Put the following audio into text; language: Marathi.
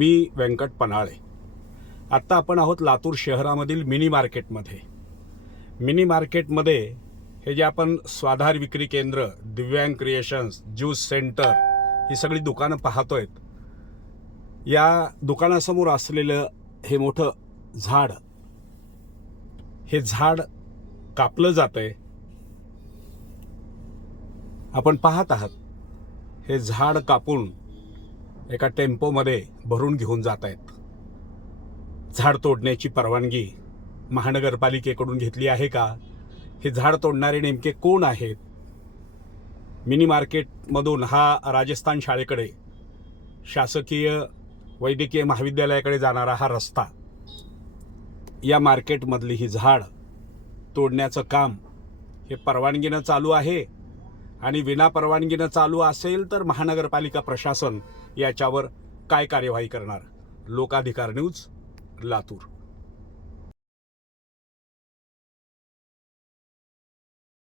मी व्यंकट पन्हाळे. आत्ता आपण आहोत लातूर शहरामधील मिनी मार्केटमध्ये. मिनी मार्केटमध्ये हे जे आपण स्वाधार विक्री केंद्र दिव्यांग क्रिएशन्स ज्यूस सेंटर ही सगळी दुकानं पाहतोय या दुकानासमोर असलेलं हे मोठं झाड हे झाड कापलं जातंय. आपण पाहत आहात हे झाड कापून एका टेम्पोमध्ये भरून घेऊन जात आहेत. झाड तोडण्याची परवानगी महानगरपालिकेकडून घेतली आहे का? हे झाड तोडणारे नेमके कोण आहेत? मिनी मार्केटमधून हा राजस्थान शाळेकडे शासकीय वैद्यकीय महाविद्यालयाकडे जाणारा हा रस्ता. या मार्केटमधली ही झाड तोडण्याचं काम हे परवानगीनं चालू आहे? आणि विनापरवानगीनं चालू असेल तर महानगरपालिका प्रशासन याच्यावर काय कार्यवाही करणार? लोकाधिकार न्यूज लातूर.